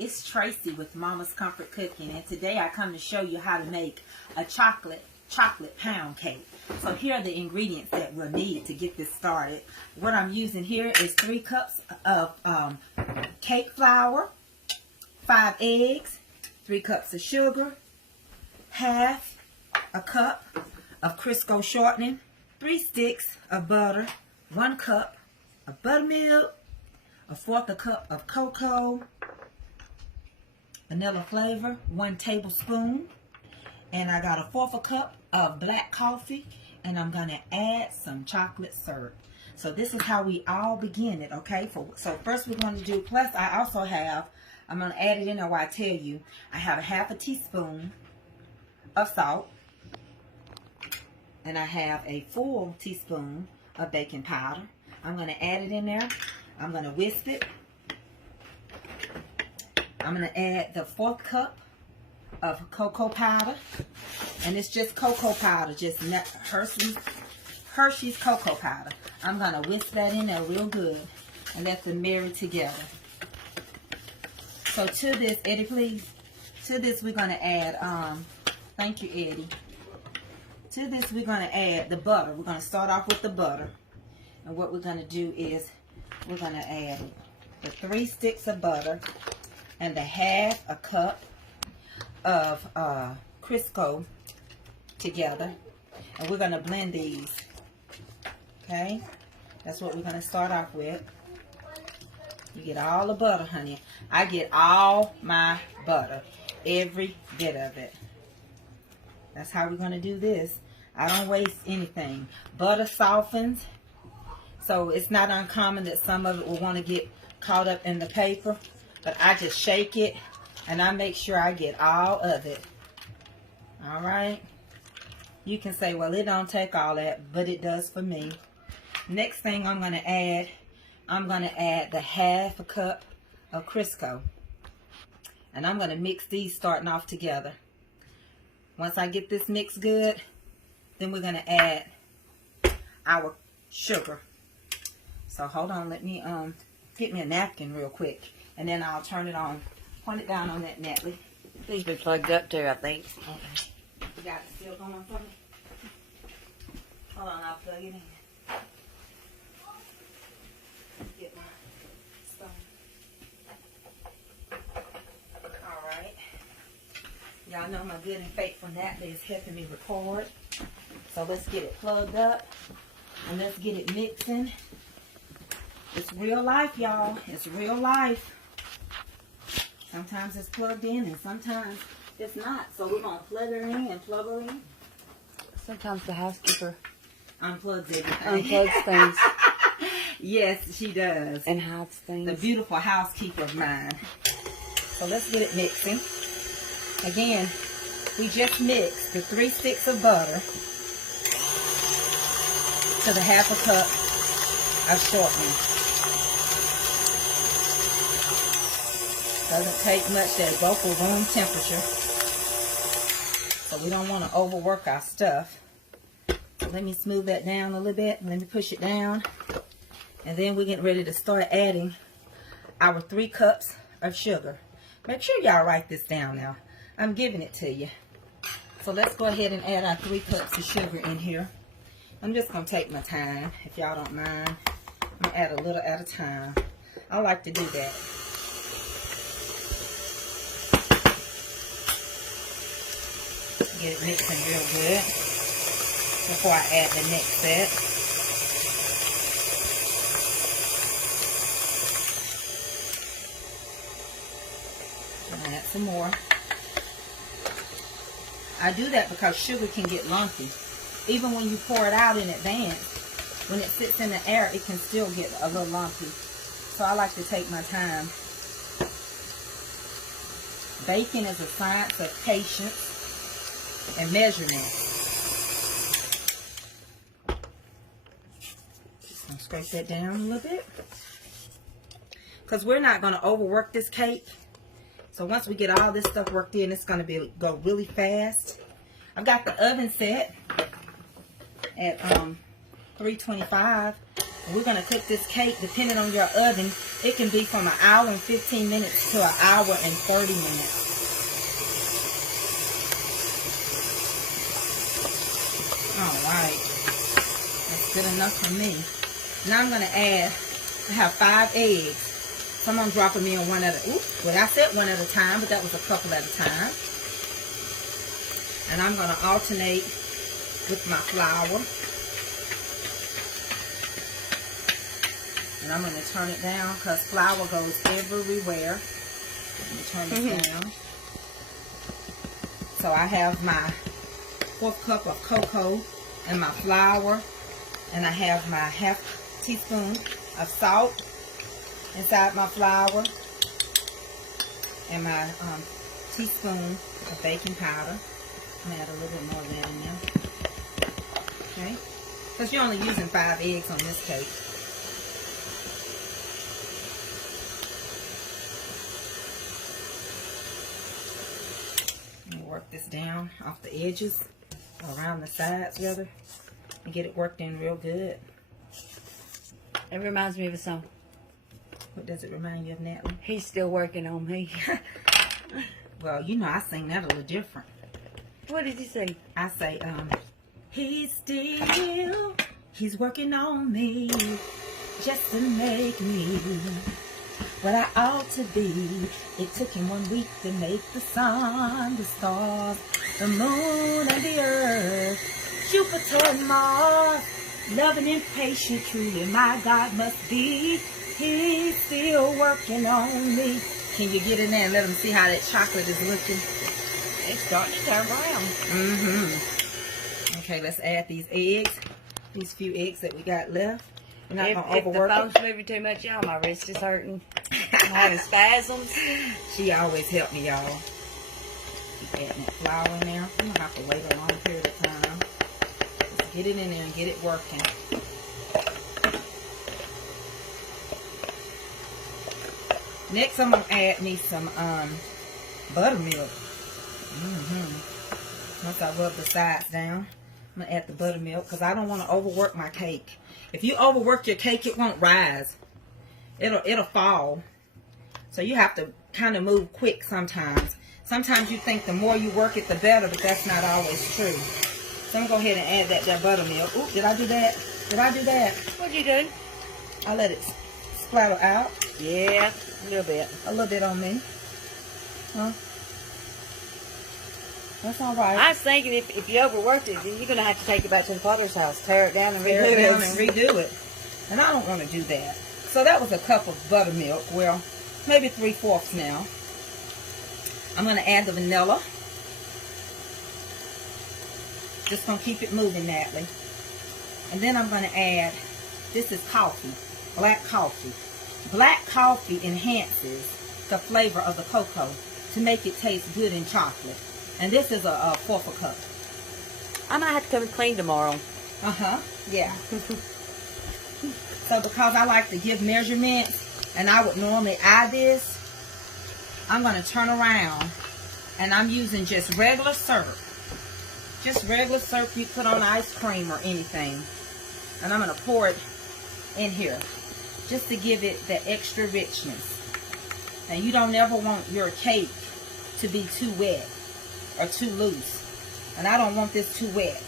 It's Tracy with Mama's Comfort Cooking, and today I come to show you how to make a chocolate pound cake. So here are the ingredients that we'll need to get this started. What I'm using here is 3 cups of cake flour, 5 eggs, 3 cups of sugar, half a cup of Crisco shortening, 3 sticks of butter, 1 cup of buttermilk, 1/4 a cup of cocoa, vanilla flavor, 1 tablespoon, and I got 1/4 a cup of black coffee, and I'm going to add some chocolate syrup. So this is how we all begin it, okay? So first we're going to do, plus I also have, I'm going to add it in there while I tell you, I have a 1/2 teaspoon of salt, and I have a full teaspoon of baking powder. I'm going to add it in there. I'm going to whisk it. I'm going to add the 1/4 cup of cocoa powder. And it's just cocoa powder, just Hershey's cocoa powder. I'm going to whisk that in there real good and let them marry together. So to this, Eddie, please. To this, we're going to add, thank you, Eddie. To this, we're going to add the butter. We're going to start off with the butter. And what we're going to do is we're going to add the 3 sticks of butter and the 1/2 a cup of Crisco together. And we're going to blend these. Okay? That's what we're going to start off with. You get all the butter, honey. I get all my butter. Every bit of it. That's how we're going to do this. I don't waste anything. Butter softens. So it's not uncommon that some of it will want to get caught up in the paper. But I just shake it and I make sure I get all of it. Alright? You can say, well, it don't take all that, but it does for me. Next thing I'm going to add the 1/2 a cup of Crisco. And I'm going to mix these starting off together. Once I get this mixed good, then we're going to add our sugar. So hold on, let me get me a napkin real quick, and then I'll turn it on. Point it down on that, Natalie. These be plugged up too, I think. Okay. You got it still going for me? Hold on, I'll plug it in. Get my stone. Alright. Y'all know my good and faithful Natalie is helping me record. So let's get it plugged up and let's get it mixing. It's real life, y'all. It's real life. Sometimes it's plugged in and sometimes it's not. So we're going to plug her in and plug her in. Sometimes the housekeeper Unplugs everything. unplugs things Yes, she does. and hides things. The beautiful housekeeper of mine. So let's get it mixing. Again, we just mixed the 3 sticks of butter to the 1/2 a cup of shortening. Doesn't take much. They're both for room temperature. So we don't want to overwork our stuff. So let me smooth that down a little bit. Let me push it down. And then we're getting ready to start adding our 3 cups of sugar. Make sure y'all write this down now. I'm giving it to you. So let's go ahead and add our 3 cups of sugar in here. I'm just going to take my time, if y'all don't mind. I'm going to add a little at a time. I like to do that. Get it mixing real good before I add the next set. I'll add some more. I do that because sugar can get lumpy. Even when you pour it out in advance, when it sits in the air, it can still get a little lumpy. So I like to take my time. Baking is a science of patience and measurement. Just gonna scrape that down a little bit. Because we're not going to overwork this cake. So once we get all this stuff worked in, it's going to go really fast. I've got the oven set at 325. We're going to cook this cake, depending on your oven. It can be from 1 hour and 15 minutes to 1 hour and 30 minutes. Alright. That's good enough for me. Now I'm going to add, I have 5 eggs. So I'm going to drop them in one at a, well, I said one at a time, but that was a couple at a time. And I'm going to alternate with my flour. And I'm going to turn it down because flour goes everywhere. Let me turn this down. So I have my 4th cup of cocoa and my flour. And I have my half teaspoon of salt inside my flour. And my teaspoon of baking powder. I'm going to add a little bit more of that in there. Okay. Because you're only using 5 eggs on this cake. Work this down off the edges, around the sides rather, and get it worked in real good. It reminds me of a song. What does it remind you of, Natalie? He's still working on me. Well, you know I sing that a little different. What did you say? I say, he's working on me just to make me what I ought to be. It took him 1 week to make the sun, the stars, the moon, and the earth, Jupiter and Mars. Loving and patient, truly my God must be. He's still working on me. Can you get in there and let them see how that chocolate is looking? It's starting to turn brown. Okay, let's add these eggs. These few eggs that we got left. We're not going to If the overwork phone's it. moving too much, y'all, my wrist is hurting. I'm having spasms. She always helped me, y'all. Keep adding that flour in there. I'm going to have to wait a long period of time. Just get it in there and get it working. Next, I'm going to add me some buttermilk. Once I rub the sides down, I'm going to add the buttermilk because I don't want to overwork my cake. If you overwork your cake, it won't rise. It'll fall. So you have to kind of move quick sometimes. Sometimes you think the more you work it, the better, but that's not always true. So I'm going to go ahead and add that buttermilk. Ooh, did I do that? Did I do that? What'd you do? I let it splatter out. Yeah, a little bit. A little bit on me. Huh? That's all right. I was thinking if you overworked it, then you're going to have to take it back to the father's house, tear it down and Tear redo it down it. and redo it. And I don't want to do that. So that was a cup of buttermilk. Well, maybe 3/4 now. I'm going to add the vanilla. Just going to keep it moving, Natalie. And then I'm going to add, this is coffee, black coffee. Black coffee enhances the flavor of the cocoa to make it taste good in chocolate. And this is a 1/4 cup. I might have to come and clean tomorrow. Yeah. So because I like to give measurements, and I would normally add this, I'm going to turn around, and I'm using just regular syrup. Just regular syrup you put on ice cream or anything. And I'm going to pour it in here, just to give it that extra richness. And you don't ever want your cake to be too wet or too loose. And I don't want this too wet.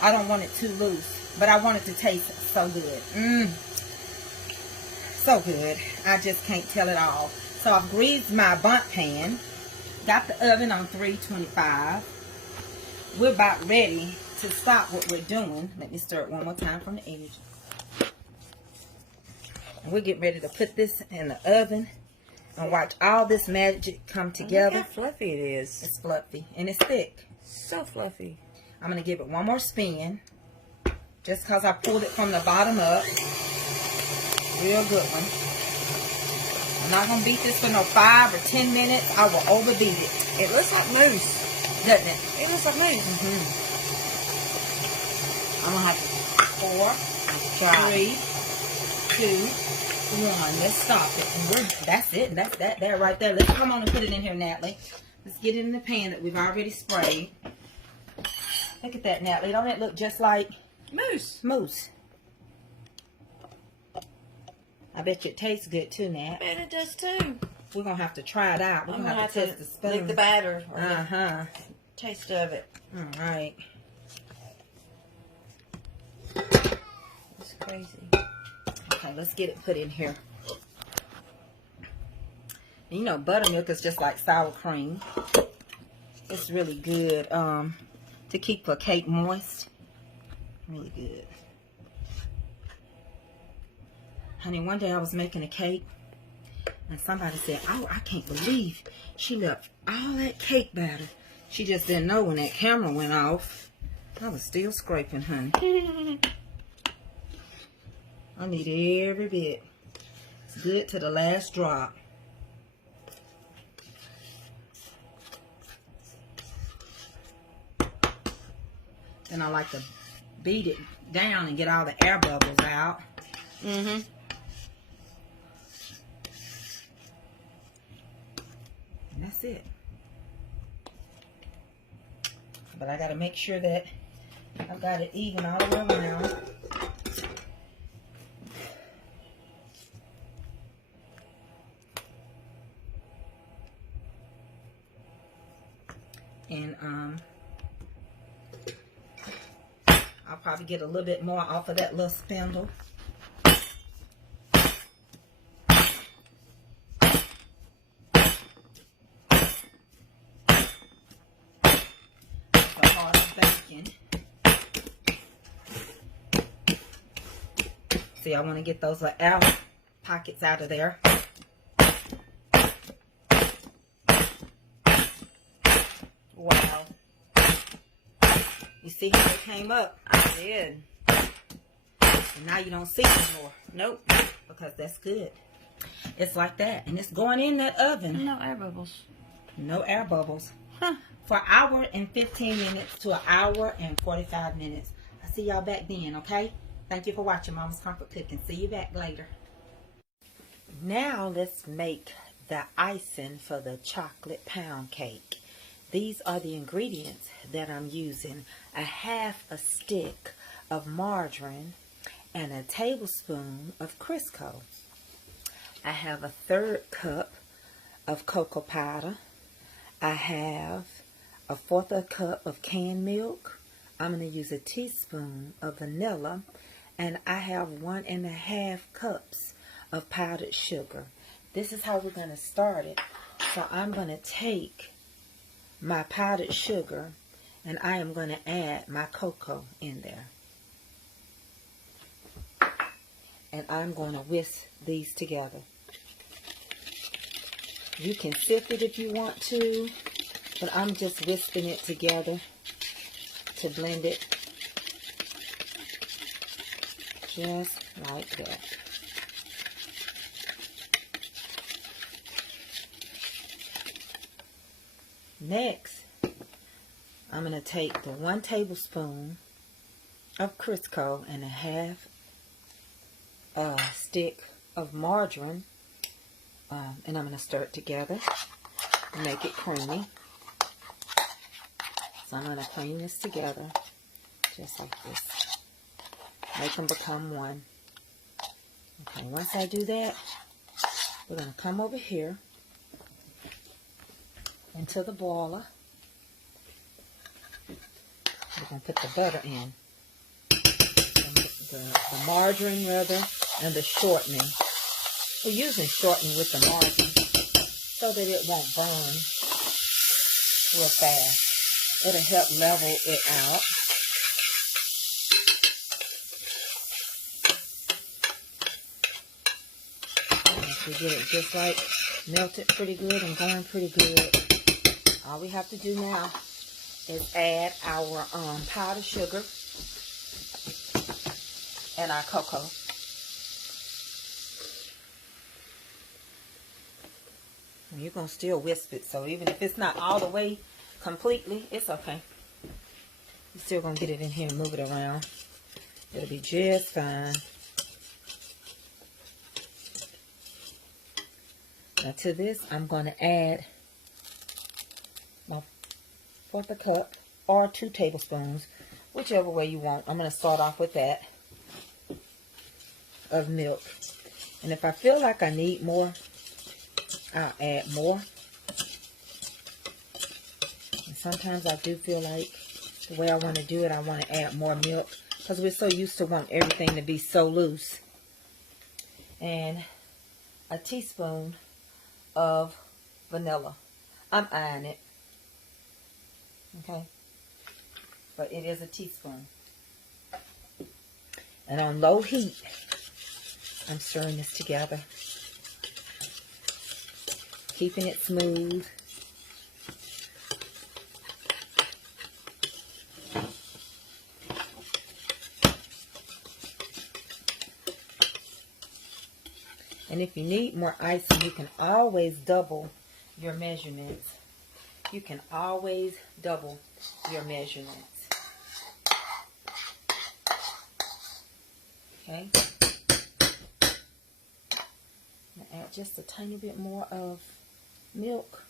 I don't want it too loose. But I want it to taste so good. So good. I just can't tell it all. So I've greased my bundt pan. Got the oven on 325. We're about ready to stop what we're doing. Let me stir it one more time from the edge. And we're getting ready to put this in the oven and watch all this magic come together. Look how fluffy it is. It's fluffy and it's thick. So fluffy. I'm going to give it one more spin. Just because I pulled it from the bottom up. Real good one. I'm not going to beat this for no 5 or 10 minutes. I will overbeat it. It looks like mousse, Doesn't it? it looks like mousse. I'm going to have to 4, 3, 2, 1. Let's stop it. And that's it. That's that there right there. Let's come on and put it in here, Natalie. Let's get it in the pan that we've already sprayed. Look at that, Natalie. Don't that look just like Mousse. mousse? I bet you it tastes good too, Nat. I bet it does too. We're going to have to try it out. We're going to have to test the spoon. Lick the batter. Or Uh-huh. Taste of it. All right. It's crazy. Okay, let's get it put in here. And you know, buttermilk is just like sour cream. It's really good to keep a cake moist. Really good. Honey, one day I was making a cake and somebody said, oh, I can't believe she left all that cake batter. She just didn't know when that camera went off. I was still scraping, honey. I need every bit. It's good to the last drop. Then I like to beat it down and get all the air bubbles out. Mm-hmm. And that's it. But I got to make sure that I've got it even all the way around. And I'll probably get a little bit more off of that little spindle. So hard baking. See, I want to get those little air pockets out of there. Wow. You see how it came up? I did. And now you don't see it anymore. Nope. Because that's good. It's like that. And it's going in that oven. No air bubbles. No air bubbles. Huh. For an hour and 15 minutes to an hour and 45 minutes. I'll see y'all back then, okay? Thank you for watching Mama's Comfort Cooking. See you back later. Now let's make the icing for the chocolate pound cake. These are the ingredients that I'm using. A half a stick of margarine and a tablespoon of Crisco. I have a 1/3 cup of cocoa powder. I have a 1/4 cup of canned milk. I'm going to use a teaspoon of vanilla. And I have 1½ cups of powdered sugar. This is how we're going to start it. So I'm going to take my powdered sugar and I am going to add my cocoa in there. And I'm going to whisk these together. You can sift it if you want to, but I'm just whisking it together to blend it just like that. Next, I'm going to take the 1 tablespoon of Crisco and a half stick of margarine, and I'm going to stir it together and make it creamy. So I'm going to cream this together just like this. Make them become one. Okay, once I do that, we're going to come over here into the boiler. We're going to put the butter in. The margarine, rather, and the shortening. We're using shortening with the margarine so that it won't burn real fast. It'll help level it out. We get it just like melted pretty good and going pretty good. All we have to do now is add our powdered sugar and our cocoa. And you're going to still whisk it, so even if it's not all the way completely, it's okay. You're still going to get it in here and move it around. It'll be just fine. Now to this, I'm going to add my 1/4 cup or 2 tablespoons, whichever way you want. I'm going to start off with that of milk. And if I feel like I need more, I'll add more. And sometimes I do feel like the way I want to do it, I want to add more milk. Because we're so used to wanting everything to be so loose. And a teaspoon of vanilla. I'm eyeing it. Okay? But it is a teaspoon. And on low heat, I'm stirring this together. Keeping it smooth. And if you need more icing, you can always double your measurements. You can always double your measurements. Okay. Add just a tiny bit more of milk,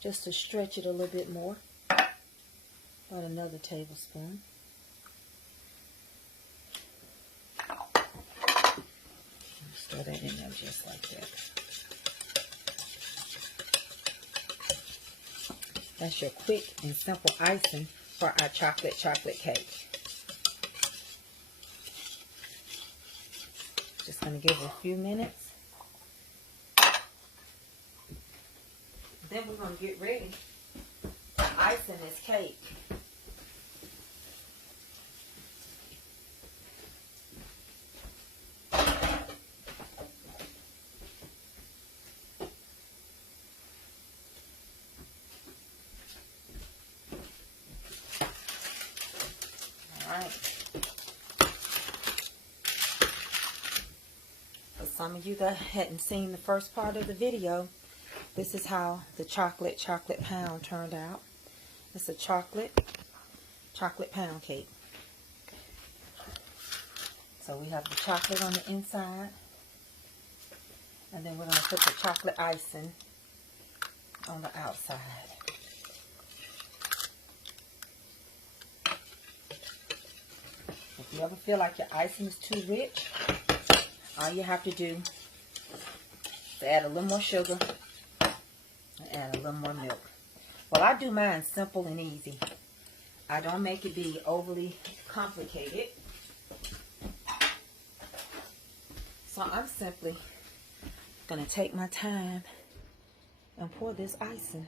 just to stretch it a little bit more. About another tablespoon. Stir that in there just like that. That's your quick and simple icing for our chocolate cake. Just going to give it a few minutes. Then we're going to get ready to icing this cake. Alright. For some of you that hadn't seen the first part of the video, this is how the chocolate pound turned out. It's a chocolate pound cake. So we have the chocolate on the inside. And then we're going to put the chocolate icing on the outside. If you ever feel like your icing is too rich, all you have to do is add a little more sugar and add a little more milk. Well, I do mine simple and easy. I don't make it be overly complicated. So I'm simply going to take my time and pour this icing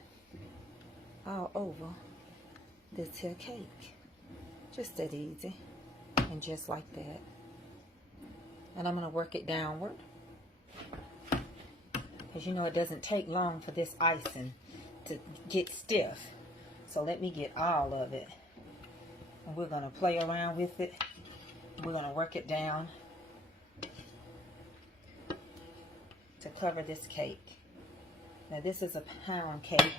all over this here cake. Just that easy. And just like that. And I'm going to work it downward. Because you know it doesn't take long for this icing to get stiff. So let me get all of it. And we're going to play around with it. We're going to work it down to cover this cake. Now this is a pound cake.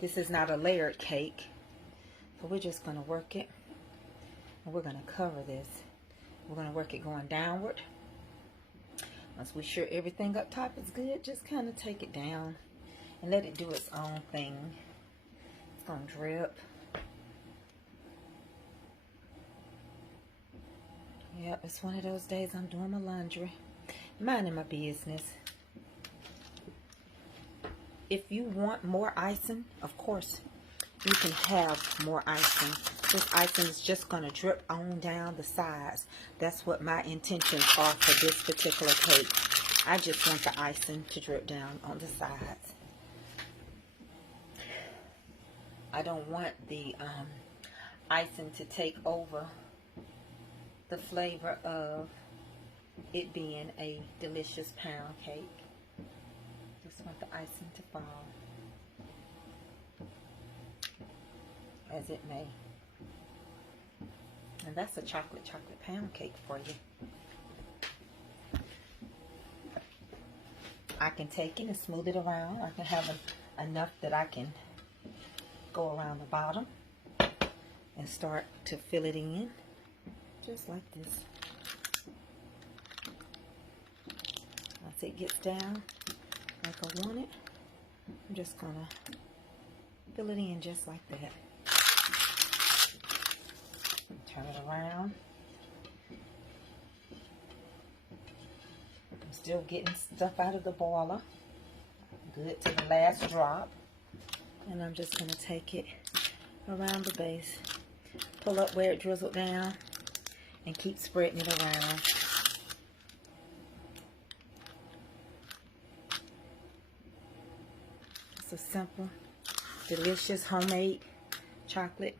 This is not a layered cake. So we're just going to work it. And we're going to cover this. We're going to work it going downward. Once we're sure everything up top is good, just kind of take it down and let it do its own thing. It's going to drip. Yep, it's one of those days I'm doing my laundry, minding my business. If you want more icing, of course, you can have more icing. This icing is just going to drip on down the sides. That's what my intentions are for this particular cake. I just want the icing to drip down on the sides. I don't want the icing to take over the flavor of it being a delicious pound cake. Just want the icing to fall as it may. And that's a chocolate pound cake for you. I can take it and smooth it around. I can have enough that I can go around the bottom and start to fill it in. Just like this. Once it gets down like I want it, I'm just going to fill it in just like that. Turn it around. Still getting stuff out of the boiler. Good to the last drop. And I'm just going to take it around the base. Pull up where it drizzled down and keep spreading it around. It's a simple, delicious homemade chocolate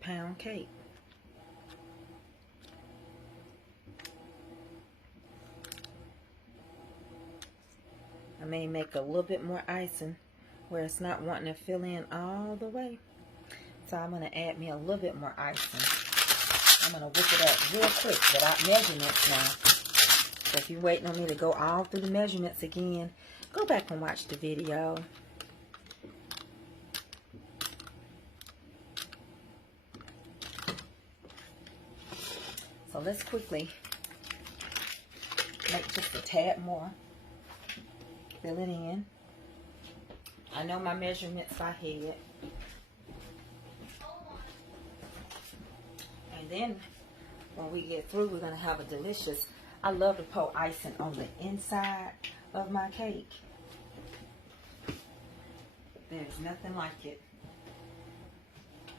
pound cake. I may make a little bit more icing where it's not wanting to fill in all the way. So I'm going to add me a little bit more icing. I'm going to whip it up real quick without measurements now. So if you're waiting on me to go all through the measurements again, go back and watch the video. So let's quickly make just a tad more. Fill it in. I know my measurements by head. And then when we get through, we're going to have a delicious, I love to pour icing on the inside of my cake. There's nothing like it.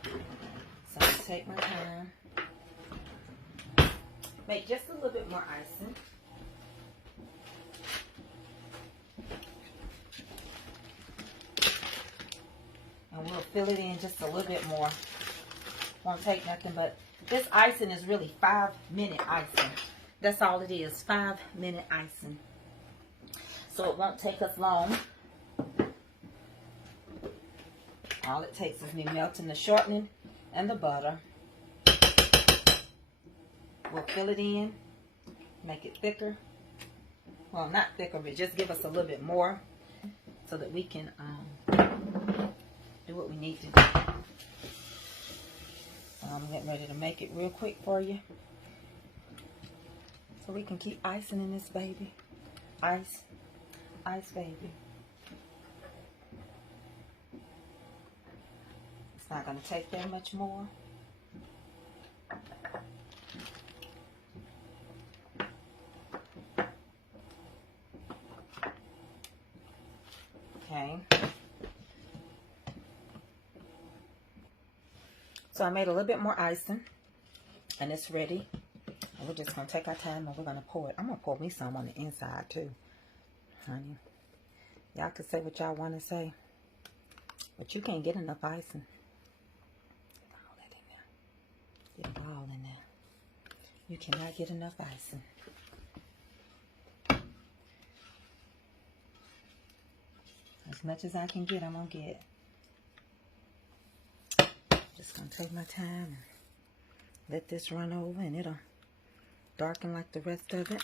So I'm going to take my time. Make just a little bit more icing. And we'll fill it in just a little bit more. Won't take nothing, but this icing is really 5-minute icing. That's all it is, 5-minute icing. So it won't take us long. All it takes is me melting the shortening and the butter. We'll fill it in, make it thicker. Well, not thicker, but just give us a little bit more so that we can do what we need to do. So I'm getting ready to make it real quick for you so we can keep icing in this baby. Ice baby. It's not going to take that much more. Okay. So I made a little bit more icing and it's ready. And we're just going to take our time and we're going to pour it. I'm going to pour me some on the inside too, honey. Y'all can say what y'all want to say, but you can't get enough icing. Get all that in there. Get it all in there. You cannot get enough icing. As much as I can get, I'm going to get. Just going to take my time and let this run over and it'll darken like the rest of it.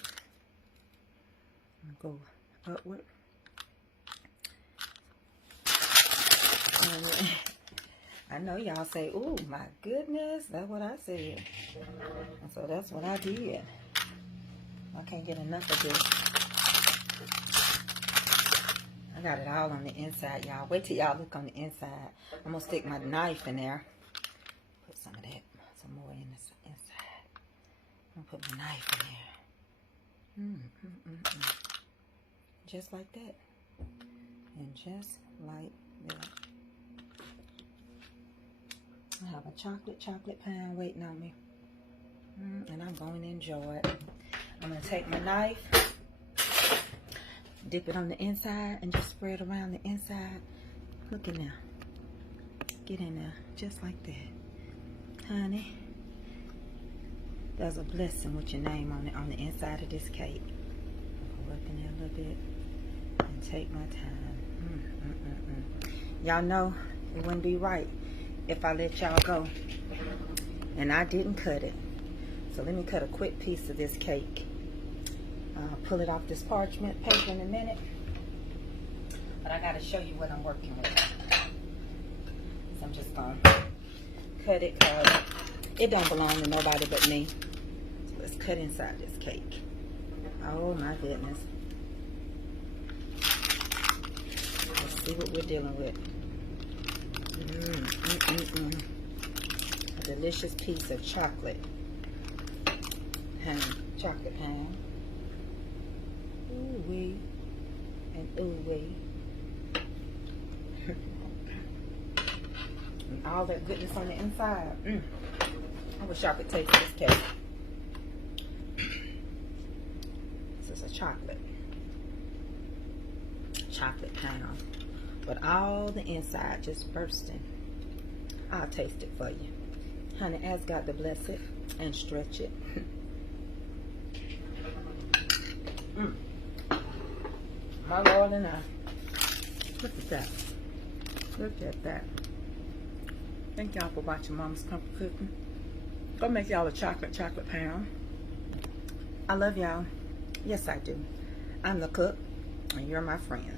I'll go upward. And I know y'all say, "Ooh, my goodness," that's what I said. And so that's what I did. I can't get enough of this. I got it all on the inside, y'all. Wait till y'all look on the inside. I'm going to stick my knife in there. Put some of that, some more in this inside. I'm going to put my knife in there. Just like that. And just like that. I have a chocolate pound waiting on me. And I'm going to enjoy it. I'm going to take my knife, dip it on the inside, and just spread around the inside. Look in there. Get in there. Just like that. Honey, there's a blessing with your name on it on the inside of this cake. I'll go up in there a little bit and take my time. Y'all know it wouldn't be right if I let y'all go and I didn't cut it. So let me cut a quick piece of this cake. I'll pull it off this parchment paper in a minute. But I got to show you what I'm working with. So I'm just going to cut it because it don't belong to nobody but me. So let's cut inside this cake. Oh my goodness. Let's see what we're dealing with. A delicious piece of chocolate ham. Chocolate ham. Ooh wee. And ooh wee. And all that goodness on the inside. I wish y'all could taste this cake. This is a chocolate pound, but all the inside just bursting. I'll taste it for you. Honey, as God to bless it and stretch it. My Lord and I. Look at that. Look at that. Thank y'all for watching Mama's Comfort Cooking. Go make y'all a chocolate pound. I love y'all. Yes, I do. I'm the cook, and you're my friend.